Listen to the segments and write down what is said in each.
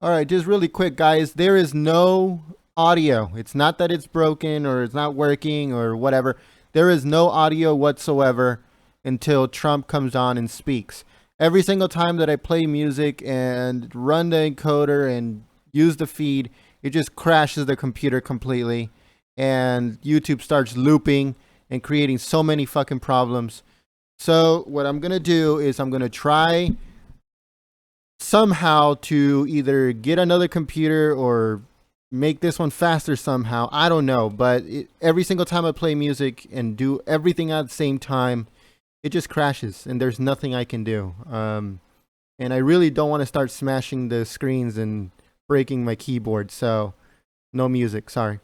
All right, just really quick, guys. There is no audio. It's not that it's broken or it's not working or whatever. There is no audio whatsoever until Trump comes on and speaks. Every single time that I play music and run the encoder and use the feed, it just crashes the computer completely. And YouTube starts looping and creating so many fucking problems. So, what I'm going to do is I'm going to try somehow to either get another computer or make this one faster somehow. I don't know, but every single time I play music and do everything at the same time, it just crashes and there's nothing I can do. And I really don't want to start smashing the screens and breaking my keyboard. So, no music. Sorry.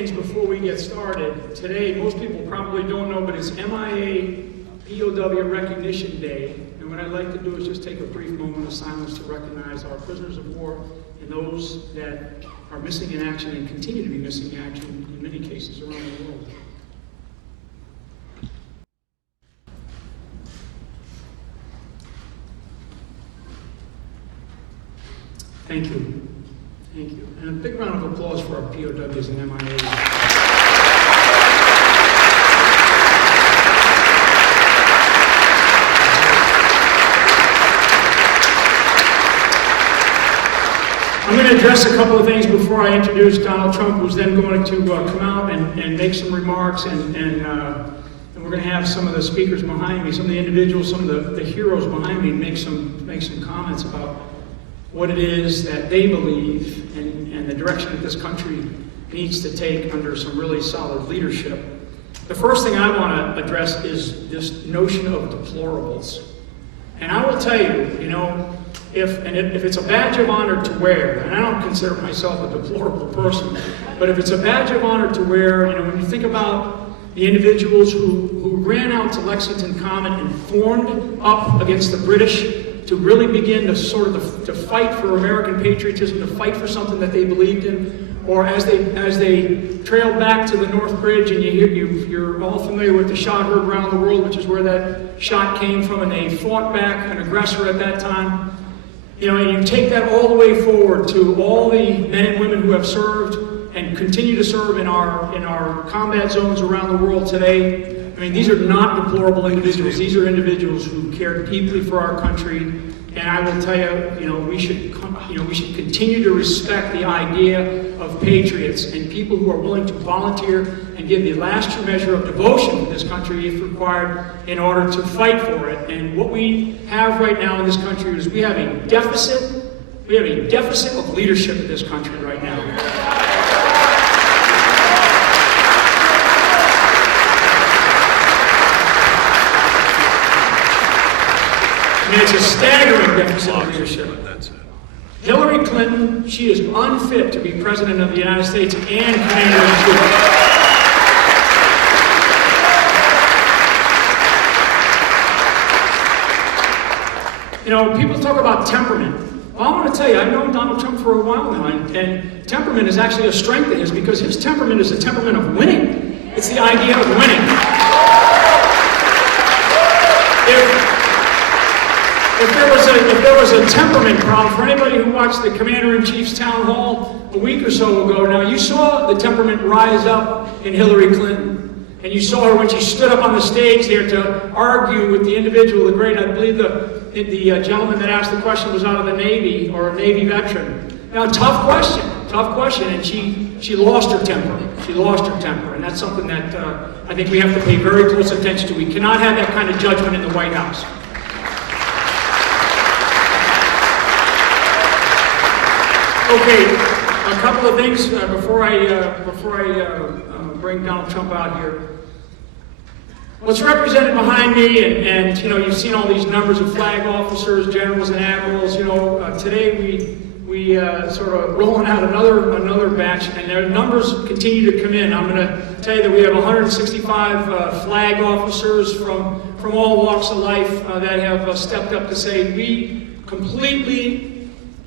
things before we get started. Today, most people probably don't know, but it's MIA POW Recognition Day. And what I'd like to do is just take a brief moment of silence to recognize our prisoners of war and those that are missing in action and continue to be missing in action in many cases around the world. Thank you. Thank you. And a big round of applause for our POWs and MIAs. I'm going to address a couple of things before I introduce Donald Trump, who's then going to come out and make some remarks, and we're going to have some of the speakers behind me, some of the individuals, some of the heroes behind me make some comments about what it is that they believe and the direction that this country needs to take under some really solid leadership. The first thing I want to address is this notion of deplorables. And I will tell you, if it's a badge of honor to wear, and I don't consider myself a deplorable person, but if it's a badge of honor to wear, when you think about the individuals who ran out to Lexington Common and formed up against the British to really begin to fight for American patriotism, to fight for something that they believed in, or as they trailed back to the North Bridge, and you're all familiar with the shot heard around the world, which is where that shot came from, and they fought back an aggressor at that time. And you take that all the way forward to all the men and women who have served and continue to serve in our combat zones around the world today. These are not deplorable individuals. These are individuals who care deeply for our country. And I will tell you, we should continue to respect the idea of patriots and people who are willing to volunteer and give the last true measure of devotion to this country if required in order to fight for it. And what we have right now in this country is we have a deficit. We have a deficit of leadership in this country right now. It's a staggering deficit of leadership. Hillary Clinton, she is unfit to be president of the United States and commander-in-chief. People talk about temperament. Well, I want to tell you, I've known Donald Trump for a while now, and temperament is actually a strength of his because his temperament is a temperament of winning. It's the idea of winning. If there was a temperament problem, for anybody who watched the Commander-in-Chief's town hall a week or so ago, now you saw the temperament rise up in Hillary Clinton. And you saw her when she stood up on the stage there to argue with the individual, the great, I believe the gentleman that asked the question was out of the Navy, or a Navy veteran. Now, tough question, and she lost her temper. She lost her temper, and that's something that I think we have to pay very close attention to. We cannot have that kind of judgment in the White House. Okay, a couple of things before I bring Donald Trump out here. What's represented behind me, and you've seen all these numbers of flag officers, generals, and admirals. Today we sort of rolling out another batch, and their numbers continue to come in. I'm going to tell you that we have 165 flag officers from all walks of life that have stepped up to say we completely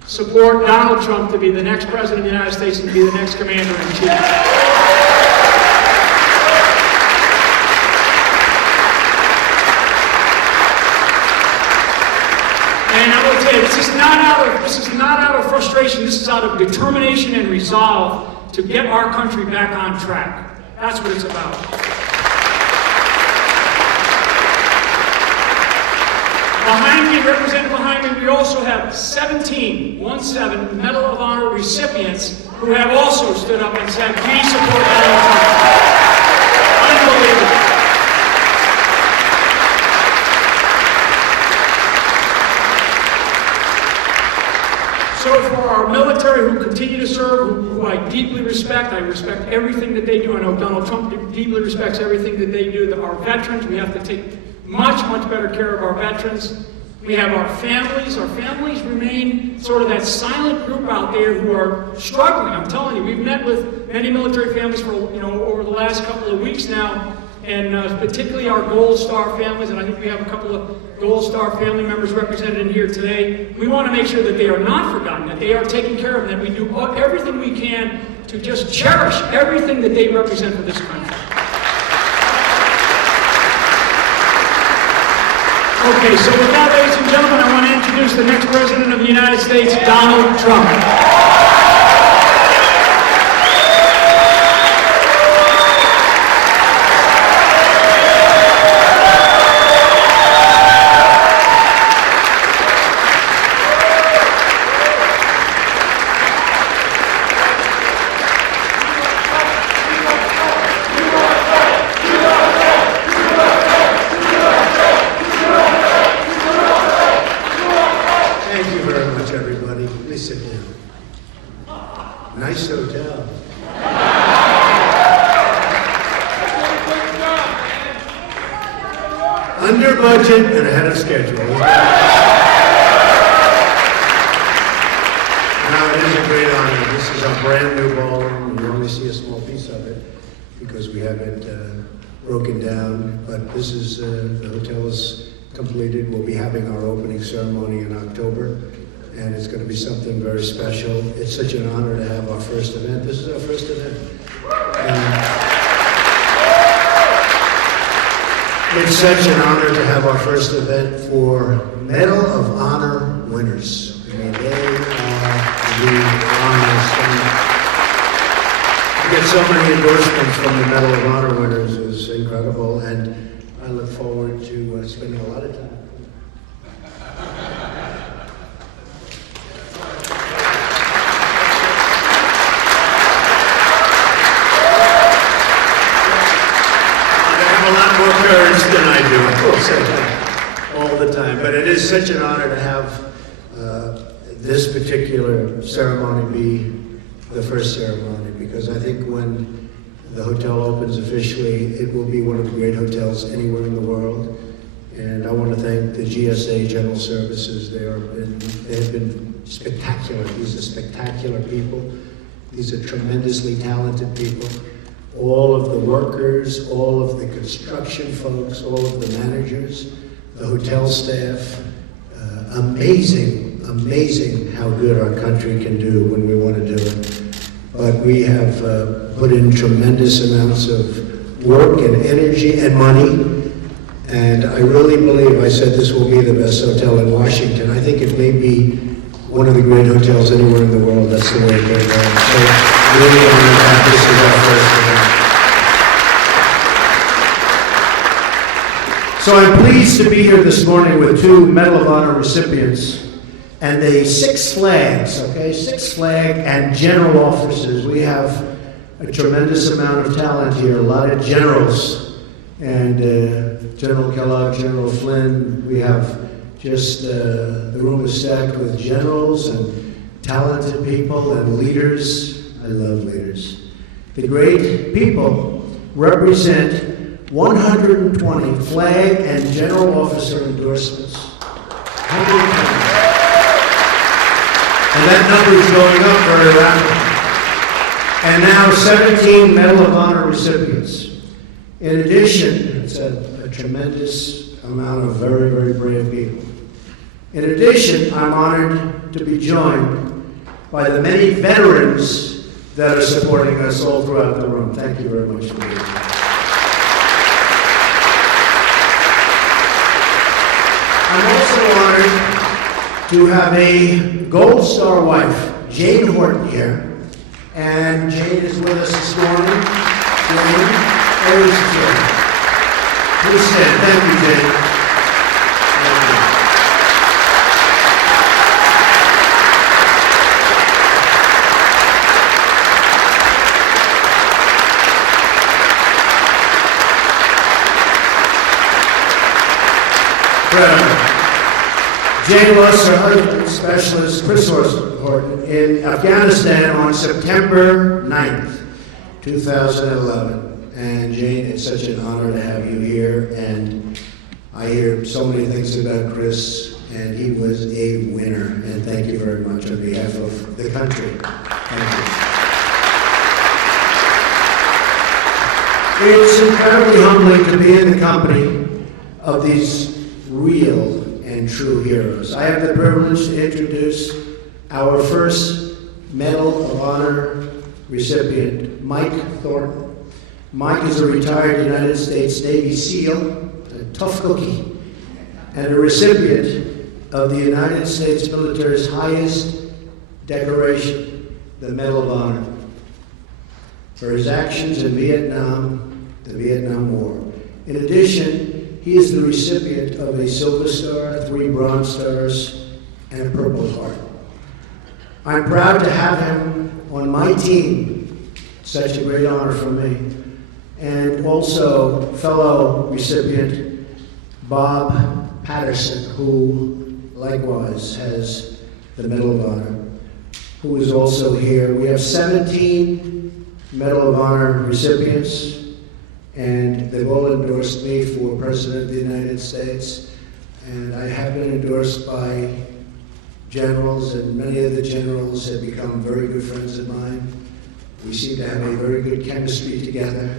support Donald Trump to be the next president of the United States and to be the next commander-in-chief. And I will tell you, this is not out of frustration. This is out of determination and resolve to get our country back on track. That's what it's about. Represented behind me, we also have 17 Medal of Honor recipients who have also stood up and said, we support Donald Trump. Unbelievable. So for our military who continue to serve, who I deeply respect, I respect everything that they do. I know Donald Trump deeply respects everything that they do. Our veterans, we have to take much, much better care of our veterans. We have our families. Our families remain sort of that silent group out there who are struggling. I'm telling you, we've met with many military families for over the last couple of weeks now, and particularly our Gold Star families, and I think we have a couple of Gold Star family members represented in here today. We want to make sure that they are not forgotten, that they are taken care of, and that we do everything we can to just cherish everything that they represent for this country. Okay, so with that, ladies and gentlemen, I want to introduce the next President of the United States, Donald Trump. Nice hotel. Under budget and ahead of schedule. Now, it is a great honor. This is our brand new ballroom. You only see a small piece of it because we have it broken down. But this is, the hotel is completed. We'll be having our opening ceremony in October. And it's going to be something very special. It's such an honor to have our first event. This is our first event. It's such an honor to have our first event for Medal of Honor winners. I mean, they are the honors. To get so many endorsements from the Medal of Honor winners is incredible, and I look forward to spending a lot of time. More courage than I do, I will say that all the time. But it is such an honor to have this particular ceremony be the first ceremony, because I think when the hotel opens officially, it will be one of the great hotels anywhere in the world. And I want to thank the GSA General Services. They have been spectacular. These are spectacular people. These are tremendously talented people. All of the workers, all of the construction folks, all of the managers, the hotel staff. Amazing how good our country can do when we want to do it. But we have put in tremendous amounts of work and energy and money. And I really believe, I said this will be the best hotel in Washington. I think it may be one of the great hotels anywhere in the world. That's the way it goes on. So really honored that this is our first event. So I'm pleased to be here this morning with two Medal of Honor recipients and the Six Flags, Six Flag and general officers. We have a tremendous amount of talent here, a lot of generals, and General Kellogg, General Flynn. We have just, the room is stacked with generals and talented people and leaders. I love leaders. The great people represent 120 flag and general officer endorsements. 120. And that number is going up very rapidly. And now 17 Medal of Honor recipients. In addition, it's a tremendous amount of very, very brave people. In addition, I'm honored to be joined by the many veterans that are supporting us all throughout the room. Thank you very much for being here. I'm also honored to have a Gold Star wife, Jane Horton, here. And Jane is with us this morning. Jane, where is Jane? Please stand. Thank you, Jane. Thank you. Jane lost her husband, Specialist Chris Horton, in Afghanistan on September 9th, 2011. And Jane, it's such an honor to have you here. And I hear so many things about Chris, and he was a winner. And thank you very much on behalf of the country. Thank you. It's incredibly humbling to be in the company of these real and true heroes. I have the privilege to introduce our first Medal of Honor recipient, Mike Thornton. Mike is a retired United States Navy SEAL, a tough cookie, and a recipient of the United States military's highest decoration, the Medal of Honor, for his actions in Vietnam, the Vietnam War. In addition, he is the recipient of a Silver Star, 3 Bronze Stars, and a Purple Heart. I'm proud to have him on my team. Such a great honor for me. And also fellow recipient Bob Patterson, who likewise has the Medal of Honor, who is also here. We have 17 Medal of Honor recipients, and they've all endorsed me for President of the United States. And I have been endorsed by generals, and many of the generals have become very good friends of mine. We seem to have a very good chemistry together.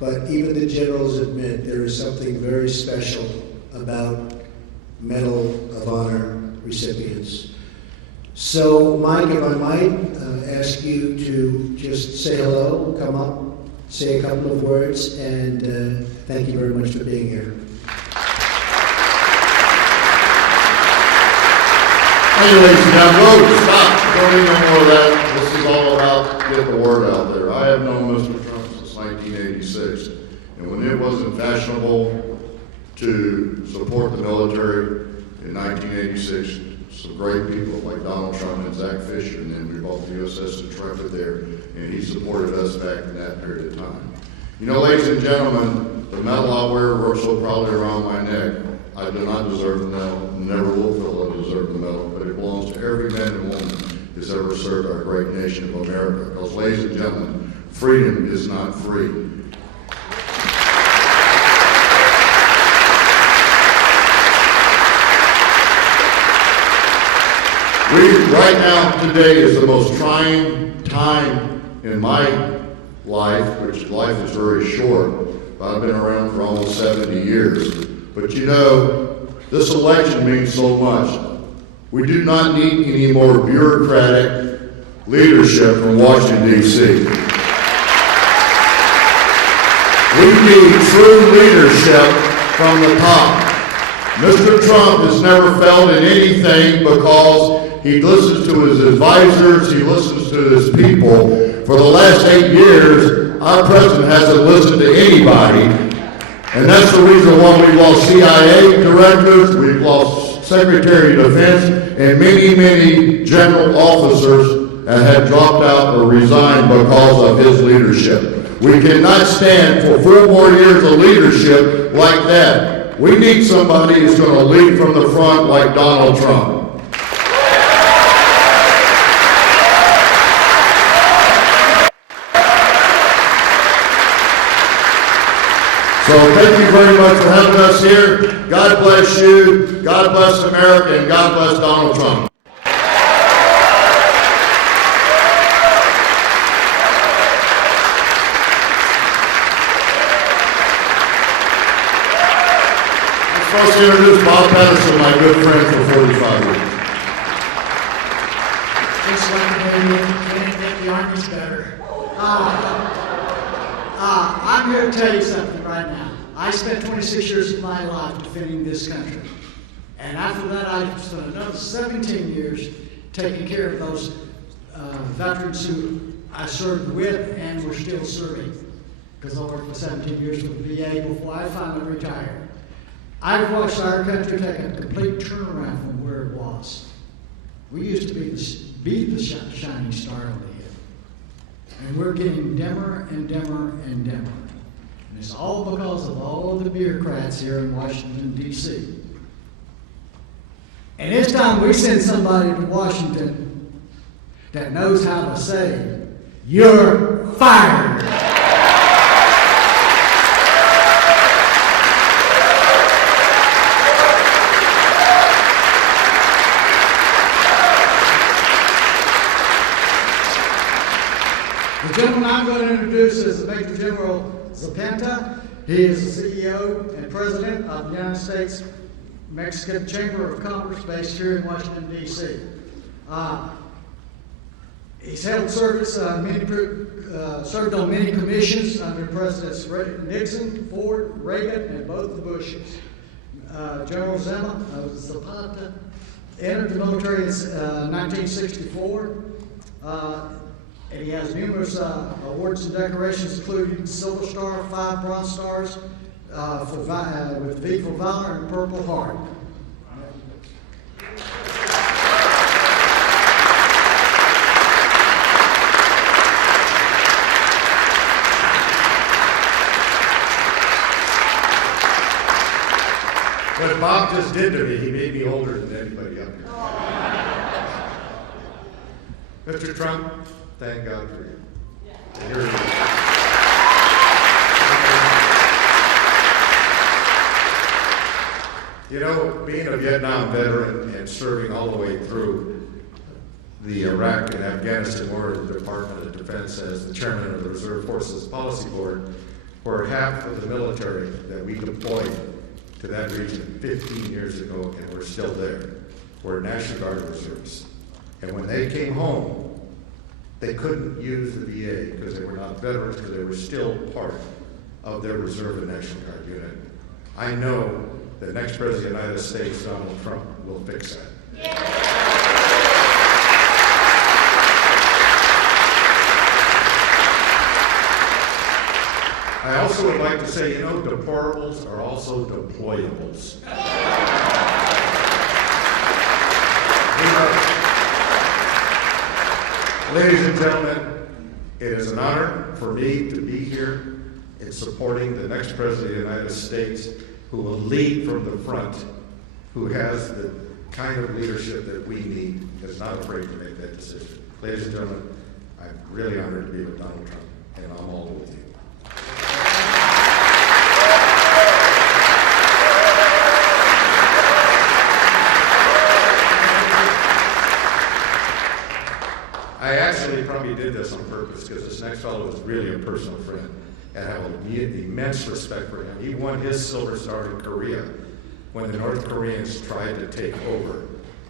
But even the generals admit there is something very special about Medal of Honor recipients. So, Mike, if I might ask you to just say hello, come up, say a couple of words, and thank you very much for being here. Anyways, now go, stop, don't need no more of that. This is all about getting the word out there. I have known Mr. Trump since 1986, and when it wasn't fashionable to support the military in 1986, some great people like Donald Trump and Zach Fisher, and then we bought the USS Intrepid there, and he supported us back in that period of time. You know, ladies and gentlemen, the medal I wear so proudly around my neck, I do not deserve the medal, never will feel I deserve the medal, but it belongs to every man and woman who's ever served our great nation of America. Because, ladies and gentlemen, freedom is not free. Right now, today is the most trying time in my life, which life is very short, but I've been around for almost 70 years. But you know, this election means so much. We do not need any more bureaucratic leadership from Washington, D.C. We need true leadership from the top. Mr. Trump has never failed in anything because he listens to his advisors, he listens to his people. For the last 8 years, our president hasn't listened to anybody. And that's the reason why we've lost CIA directors, we've lost Secretary of Defense, and many, many general officers have dropped out or resigned because of his leadership. We cannot stand for 4 more years of leadership like that. We need somebody who's going to lead from the front like Donald Trump. So thank you very much for having us here. God bless you, God bless America, and God bless Donald Trump. I'm supposed to introduce Bob Patterson, my good friend for 45 years. Just like can't make the armies better. I'm here to tell you something right now. I spent 26 years of my life defending this country. And after that, I spent another 17 years taking care of those veterans who I served with and were still serving. Because I worked for 17 years with the VA before I finally retired. I've watched our country take a complete turnaround from where it was. We used to be the shining star of the hill. And we're getting dimmer and dimmer and dimmer. And it's all because of all the bureaucrats here in Washington, D.C. And it's time we send somebody to Washington that knows how to say, "You're fired." Zapenta. He is the CEO and President of the United States Mexican Chamber of Commerce based here in Washington, D.C. He's held service on served on many commissions under Presidents Nixon, Ford, Reagan, and both the Bushes. General Zapata entered the military in 1964, and he has numerous awards and decorations, including Silver Star, 5 Bronze Stars, with V for Valor and Purple Heart. What Bob just did to me, he made me older than anybody up here. Mr. Trump, thank God for you. You're- You know, being a Vietnam veteran and serving all the way through the Iraq and Afghanistan war in the Department of Defense as the chairman of the Reserve Forces Policy Board, where half of the military that we deployed to that region 15 years ago, and we're still there. We're National Guard reservists. And when they came home, they couldn't use the VA because they were not veterans, because they were still part of their reserve and National Guard unit. I know the next President of the United States, Donald Trump, will fix that. I also would like to say, you know, deplorables are also deployables. Ladies and gentlemen, it is an honor for me to be here in supporting the next President of the United States who will lead from the front, who has the kind of leadership that we need, is not afraid to make that decision. Ladies and gentlemen, I'm really honored to be with Donald Trump, and I'm all with you. I actually probably did this on purpose because this next fellow is really a personal friend, and I have immense respect for him. He won his Silver Star in Korea when the North Koreans tried to take over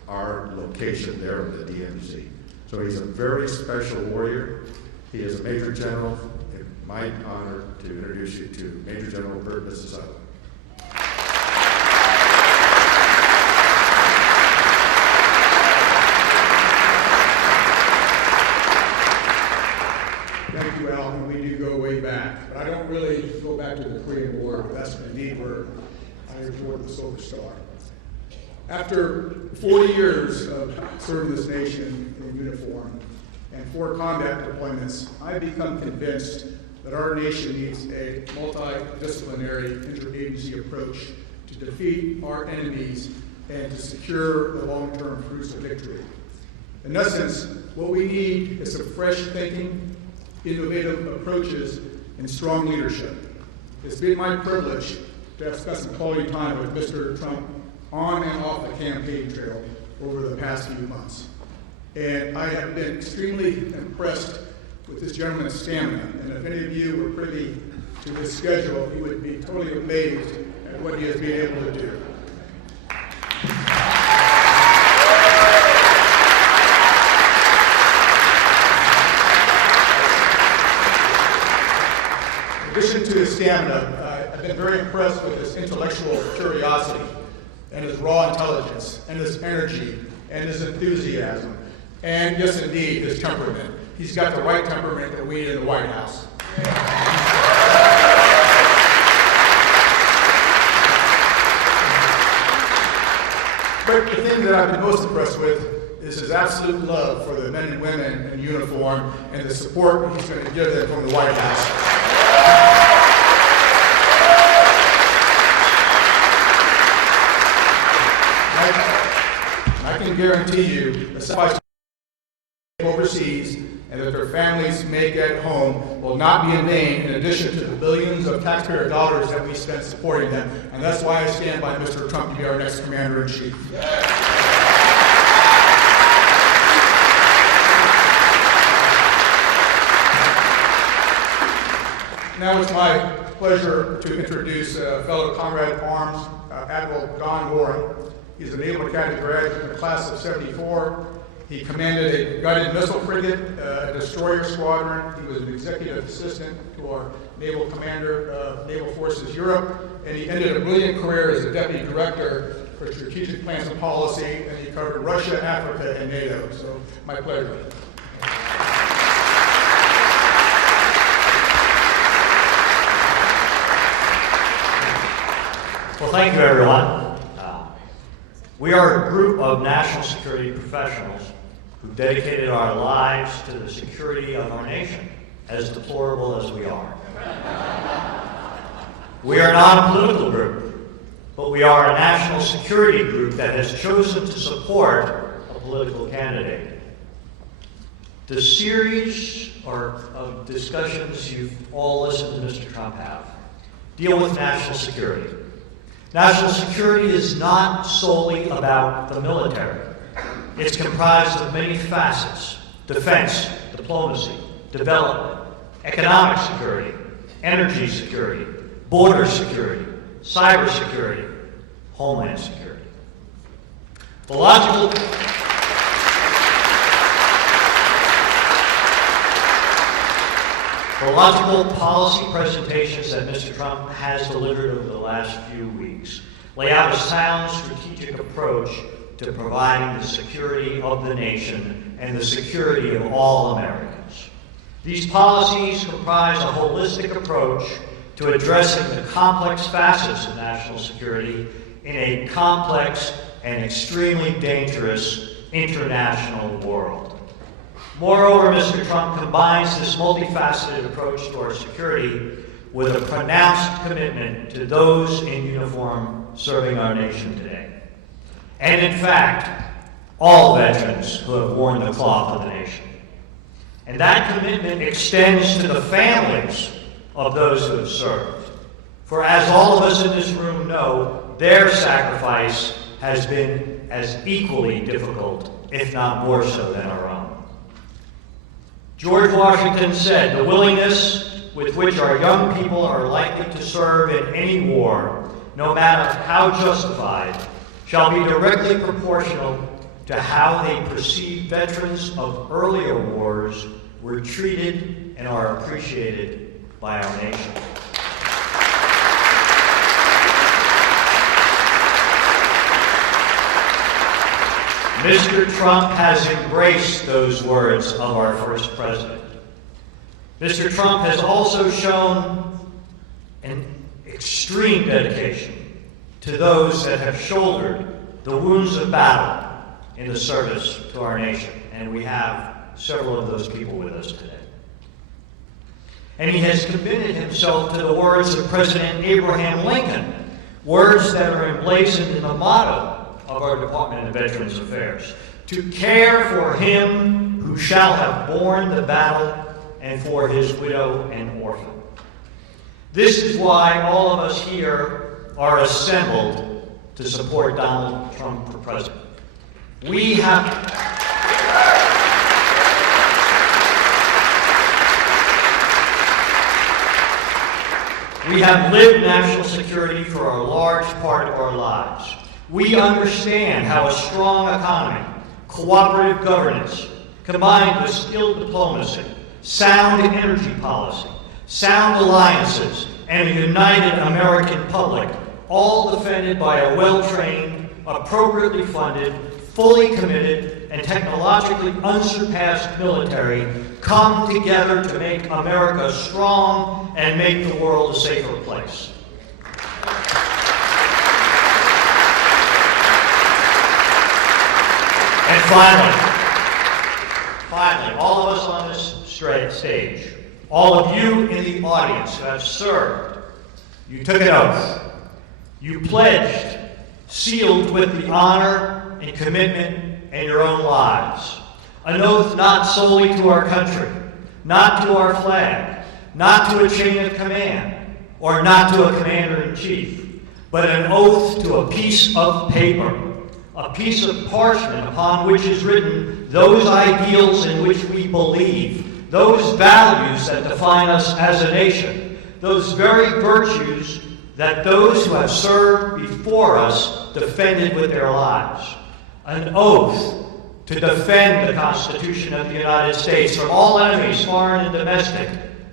our location there in the DMZ. So he's a very special warrior. He is a Major General. It's my honor to introduce you to Major General Bert Mississauga. Thank you, Al, and we do go way back. But I don't really go back to the Korean War, but that's indeed where I award the Silver Star. After 40 years of serving this nation in uniform and 4 combat deployments, I've become convinced that our nation needs a multidisciplinary interagency approach to defeat our enemies and to secure the long-term fruits of victory. In essence, what we need is some fresh thinking, innovative approaches, and strong leadership. It's been my privilege to have spent some quality time with Mr. Trump on and off the campaign trail over the past few months. And I have been extremely impressed with this gentleman's stamina. And if any of you were privy to his schedule, you would be totally amazed at what he has been able to do. In addition to his stamina, I've been very impressed with his intellectual curiosity and his raw intelligence and his energy and his enthusiasm and, yes, indeed, his temperament. He's got the right temperament that we need in the White House. But the thing that I've been most impressed with is his absolute love for the men and women in uniform and the support he's going to give them from the White House. I can guarantee you the sacrifice overseas and that their families make at home will not be in vain, in addition to the billions of taxpayer dollars that we spend supporting them. And that's why I stand by Mr. Trump to be our next commander-in-chief. Now it's my pleasure to introduce fellow comrade at arms, Admiral Don Goring. He's a Naval Academy graduate in the class of '74. He commanded a guided missile frigate, a destroyer squadron. He was an executive assistant to our naval commander of Naval Forces Europe, and he ended a brilliant career as a deputy director for strategic plans and policy, and he covered Russia, Africa, and NATO. So, my pleasure. Well, thank you, everyone. We are a group of national security professionals who dedicated our lives to the security of our nation, as deplorable as we are. We are not a political group, but we are a national security group that has chosen to support a political candidate. The series of discussions you've all listened to Mr. Trump have deal with national security. National security is not solely about the military. It's comprised of many facets: defense, diplomacy, development, economic security, energy security, border security, cyber security, homeland security. The logical policy presentations that Mr. Trump has delivered over the last few weeks lay out a sound strategic approach to providing the security of the nation and the security of all Americans. These policies comprise a holistic approach to addressing the complex facets of national security in a complex and extremely dangerous international world. Moreover, Mr. Trump combines this multifaceted approach to our security with a pronounced commitment to those in uniform serving our nation today. And in fact, all veterans who have worn the cloth of the nation. And that commitment extends to the families of those who have served. For as all of us in this room know, their sacrifice has been as equally difficult, if not more so, than our own. George Washington said, "The willingness with which our young people are likely to serve in any war, no matter how justified, shall be directly proportional to how they perceive veterans of earlier wars were treated and are appreciated by our nation." Mr. Trump has embraced those words of our first president. Mr. Trump has also shown an extreme dedication to those that have shouldered the wounds of battle in the service to our nation. And we have several of those people with us today. And he has committed himself to the words of President Abraham Lincoln, words that are emblazoned in the motto of our Department of Veterans Affairs: "To care for him who shall have borne the battle and for his widow and orphan." This is why all of us here are assembled to support Donald Trump for president. We have lived national security for a large part of our lives. We understand how a strong economy, cooperative governance, combined with skilled diplomacy, sound energy policy, sound alliances, and a united American public, all defended by a well-trained, appropriately funded, fully committed, and technologically unsurpassed military, come together to make America strong and make the world a safer place. And finally, all of us on this stage, all of you in the audience who have served, you took an oath. You pledged, sealed with the honor and commitment in your own lives. An oath not solely to our country, not to our flag, not to a chain of command, or not to a commander-in-chief, but an oath to a piece of paper, a piece of parchment upon which is written those ideals in which we believe, those values that define us as a nation, those very virtues that those who have served before us defended with their lives. An oath to defend the Constitution of the United States from all enemies, foreign and domestic,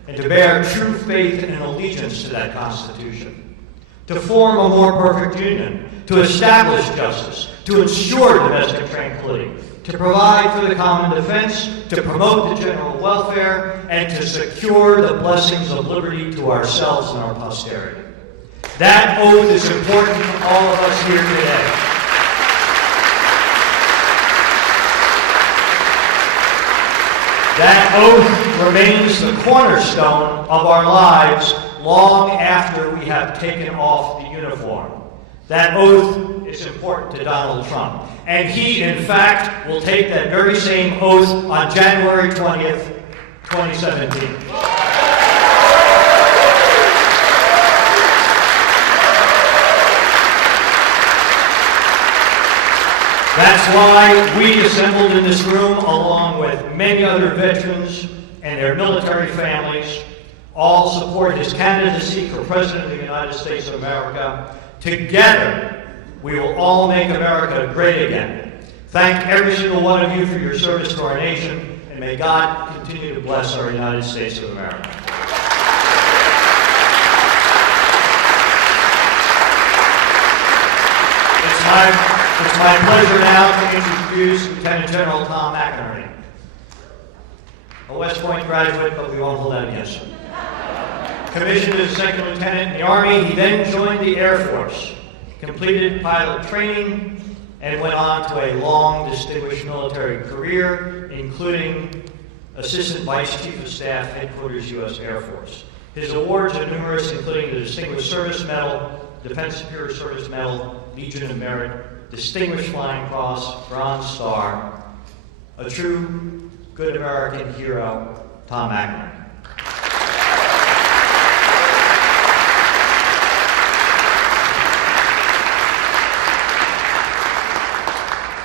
and to bear true faith and allegiance to that Constitution. To form a more perfect union, to establish justice, to ensure domestic tranquility, to provide for the common defense, to promote the general welfare, and to secure the blessings of liberty to ourselves and our posterity. That oath is important to all of us here today. That oath remains the cornerstone of our lives long after we have taken off the uniform. That oath is important to Donald Trump. And he, in fact, will take that very same oath on January 20th, 2017. That's why we assembled in this room, along with many other veterans and their military families, all support his candidacy for President of the United States of America. Together, we will all make America great again. Thank every single one of you for your service to our nation, and may God continue to bless our United States of America. It's my pleasure now to introduce Lieutenant General Tom McInerney, a West Point graduate, but we won't hold that against him. Commissioned as second lieutenant in the Army, he then joined the Air Force, completed pilot training, and went on to a long, distinguished military career, including Assistant Vice Chief of Staff, Headquarters, U.S. Air Force. His awards are numerous, including the Distinguished Service Medal, Defense Superior Service Medal, Legion of Merit, Distinguished Flying Cross, Bronze Star, a true good American hero, Tom McInerney.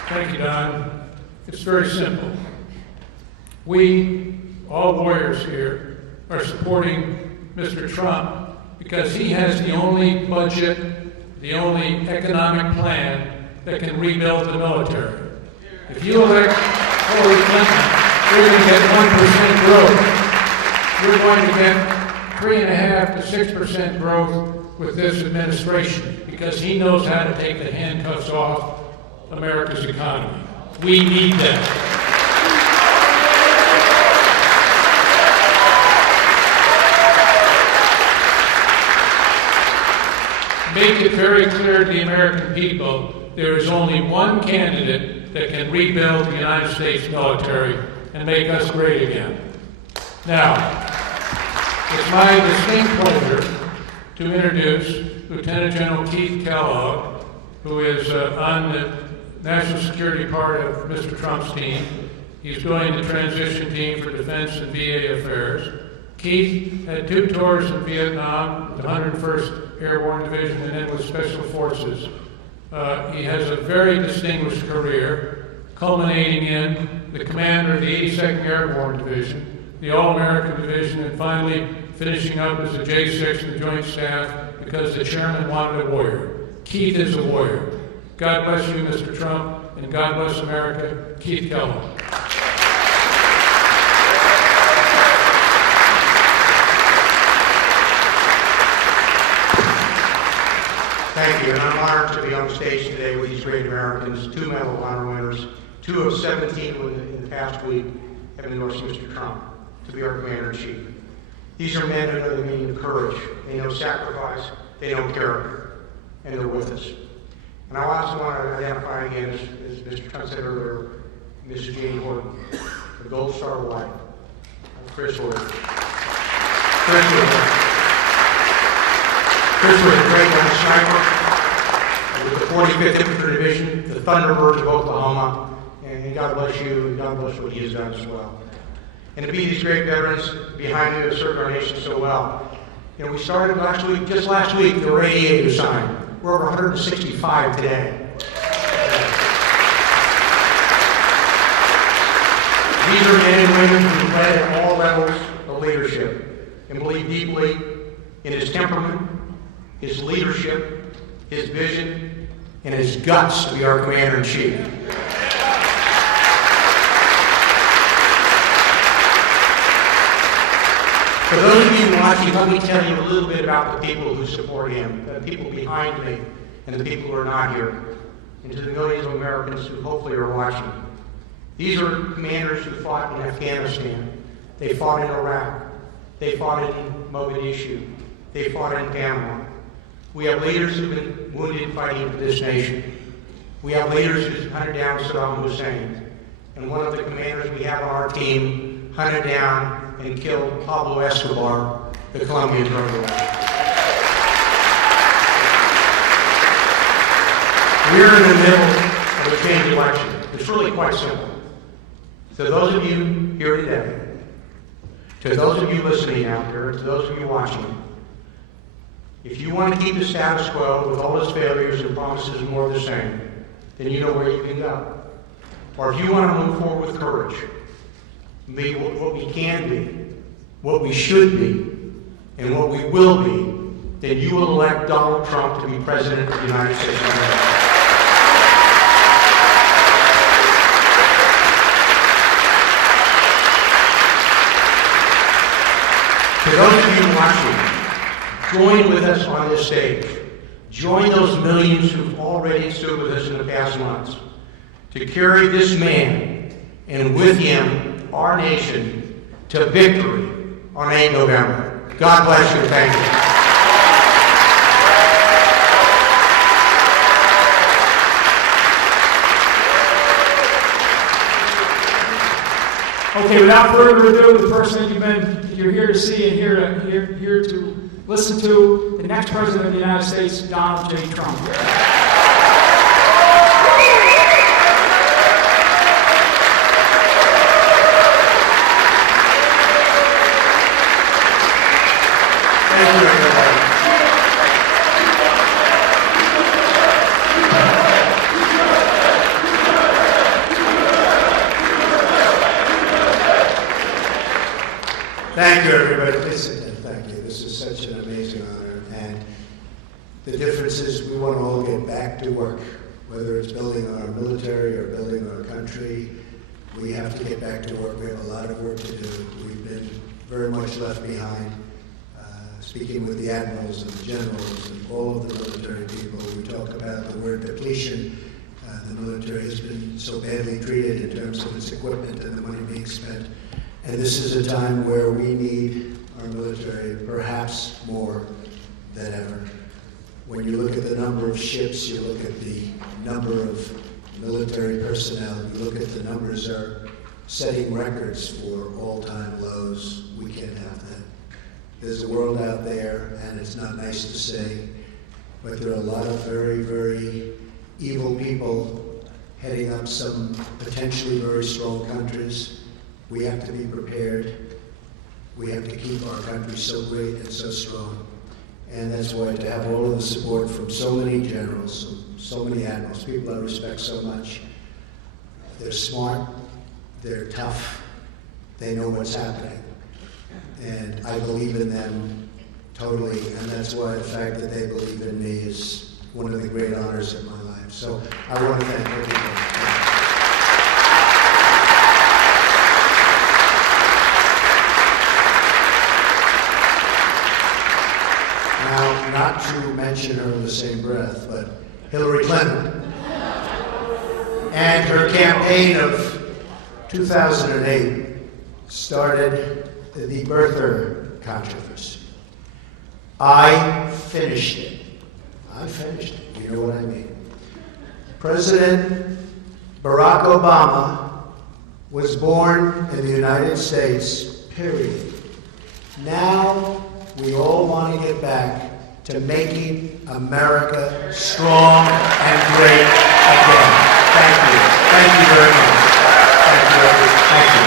Thank you, Don. It's very simple. We, all warriors here, are supporting Mr. Trump because he has the only budget, the only economic plan that can rebuild the military. If you elect Hillary Clinton, you're going to get 1% growth. You're going to get 3.5% to 6% growth with this administration because he knows how to take the handcuffs off America's economy. We need that. Make it very clear to the American people there is only one candidate that can rebuild the United States military and make us great again. Now, it's my distinct pleasure to introduce Lieutenant General Keith Kellogg, who is on the national security part of Mr. Trump's team. He's doing the transition team for defense and VA affairs. Keith had 2 tours in Vietnam, the 101st Airborne Division, and then with Special Forces. He has a very distinguished career, culminating in the commander of the 82nd Airborne Division, the All-American Division, and finally finishing up as a J6 in the Joint Staff because the chairman wanted a warrior. Keith is a warrior. God bless you, Mr. Trump, and God bless America. Keith Kellogg. Thank you, and I'm honored to be on stage today with these great Americans, 2 Medal of Honor winners, 2 of 17 in the past week have endorsed Mr. Trump to be our Commander-in-Chief. These are men who know the meaning of courage, they know sacrifice, they know character, and they're with us. And I also want to identify again, as Mr. Trump said earlier, Mrs. Jane Horton, the Gold Star wife of Chris Horton. Chris was a great young sniper with the 45th Infantry Division, the Thunderbirds of Oklahoma, and God bless you, and God bless what he has done as well. And to be these great veterans behind you that served our nation so well. You know, we started just last week, there were 88 who signed. We're over 165 today. These are men and women who led at all levels of leadership and believe deeply in his temperament, his leadership, his vision, and his guts to be our Commander-in-Chief. For those of you watching, let me tell you a little bit about the people who support him, the people behind me, and the people who are not here, and to the millions of Americans who hopefully are watching. These are commanders who fought in Afghanistan. They fought in Iraq. They fought in Mogadishu. They fought in Panama. We have leaders who've been wounded fighting for this nation. We have leaders who hunted down Saddam Hussein. And one of the commanders we have on our team hunted down and killed Pablo Escobar, the Colombian drug lord. We're in the middle of a change election. It's really quite simple. To those of you here today, to those of you listening out there, to those of you watching, if you want to keep the status quo with all its failures and promises more of the same, then you know where you can go. Or if you want to move forward with courage, be what we can be, what we should be, and what we will be, then you will elect Donald Trump to be President of the United States of America. To those of you watching, join with us on this stage. Join those millions who've already stood with us in the past months to carry this man, and with him, our nation, to victory on 8 November. God bless you. Thank you. Okay, without further ado, the person you're here to see and here to listen to, the next President of the United States, Donald J. Trump. Thank you, everybody. Thank you, everybody. Please sit down. Thank you. This is such an amazing honor. And the difference is we want to all get back to work, whether it's building our military or building our country. We have to get back to work. We have a lot of work to do. We've been very much left behind. Speaking with the admirals and the generals and all of the military people, we talk about the word depletion. The military has been so badly treated in terms of its equipment and the money being spent. And this is a time where we need our military perhaps more than ever. When you look at the number of ships, you look at the number of military personnel, you look at the numbers are setting records for all-time lows. We can't have that. There's a world out there, and it's not nice to say, but there are a lot of very, very evil people heading up some potentially very strong countries. We have to be prepared. We have to keep our country so great and so strong. And that's why to have all of the support from so many generals, so many admirals, people I respect so much. They're smart, they're tough, they know what's happening. And I believe in them totally, and that's why the fact that they believe in me is one of the great honors of my life. So I want to thank everybody. Now, not to mention her in the same breath, but Hillary Clinton and her campaign of 2008 started the birther controversy. I finished it. I finished it. You know what I mean? President Barack Obama was born in the United States, period. Now we all want to get back to making America strong and great again. Thank you. Thank you very much. Thank you, everyone. Thank you.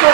So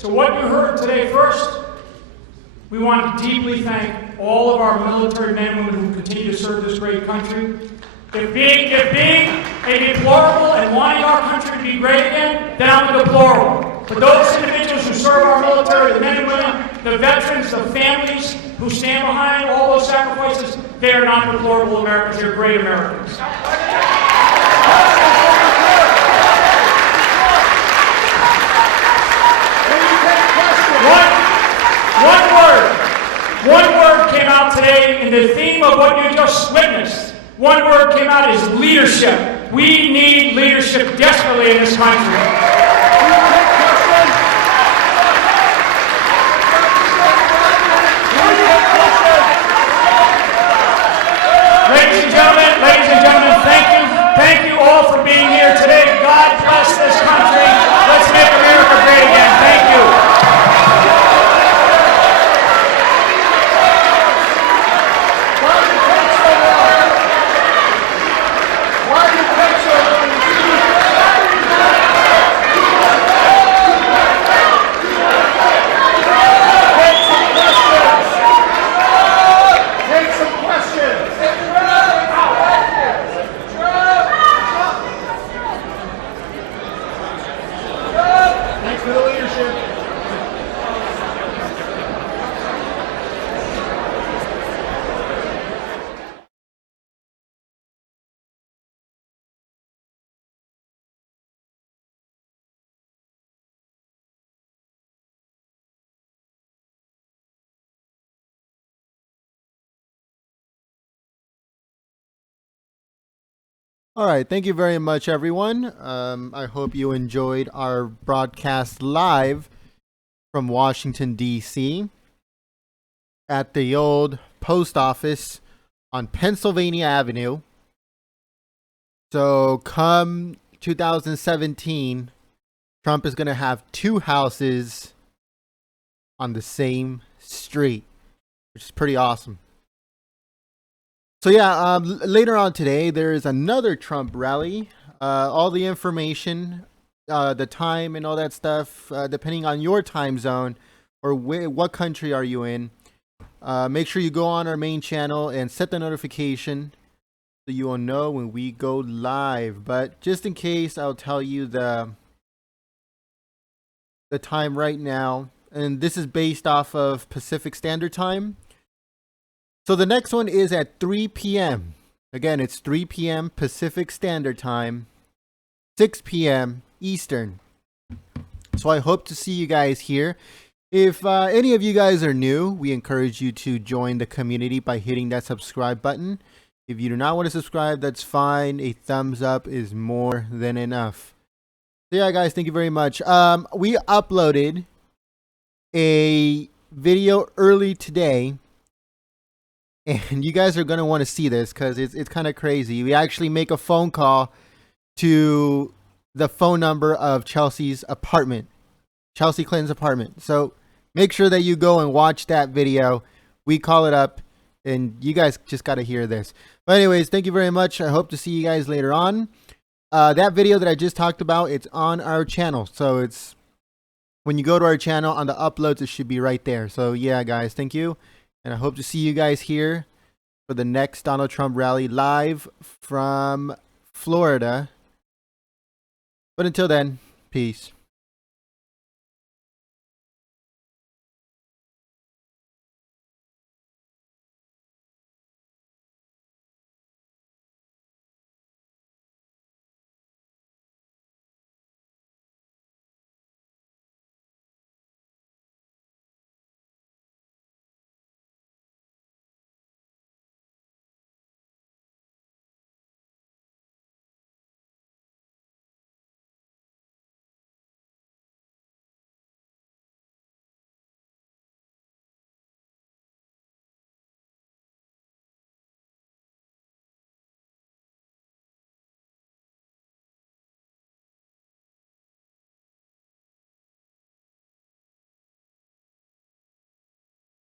So what you heard today first, we want to deeply thank all of our military men and women who continue to serve this great country. If being a deplorable and wanting our country to be great again, then I'm a deplorable. But those individuals who serve our military, the men and women, the veterans, the families who stand behind all those sacrifices, they are not deplorable Americans, they're great Americans. One word came out today in the theme of what you just witnessed. One word came out is leadership. We need leadership desperately in this country. Ladies and gentlemen, thank you all for being here today. God bless this country. Let's make America great again. Thank you. All right, thank you very much, everyone. I hope you enjoyed our broadcast live from Washington, D.C. at the old post office on Pennsylvania Avenue. So come 2017, Trump is going to have two houses on the same street, which is pretty awesome. So yeah, later on today, there is another Trump rally. All the information, the time and all that stuff, depending on your time zone or what country are you in, make sure you go on our main channel and set the notification so you will know when we go live. But just in case, I'll tell you the time right now. And this is based off of Pacific Standard Time. So the next one is at 3 p.m. Again, it's 3 p.m. Pacific Standard Time, 6 p.m. Eastern. So I hope to see you guys here. If any of you guys are new, we encourage you to join the community by hitting that subscribe button. If you do not want to subscribe, that's fine. A thumbs up is more than enough. So yeah, guys, thank you very much. We uploaded a video early today. And you guys are going to want to see this because it's kind of crazy. We actually make a phone call to the phone number of Chelsea's apartment, Chelsea Clinton's apartment. So make sure that you go and watch that video. We call it up and you guys just got to hear this. But anyways, thank you very much. I hope to see you guys later on. That video that I just talked about, it's on our channel. So it's when you go to our channel on the uploads, it should be right there. So yeah, guys, thank you. And I hope to see you guys here for the next Donald Trump rally live from Florida. But until then, peace.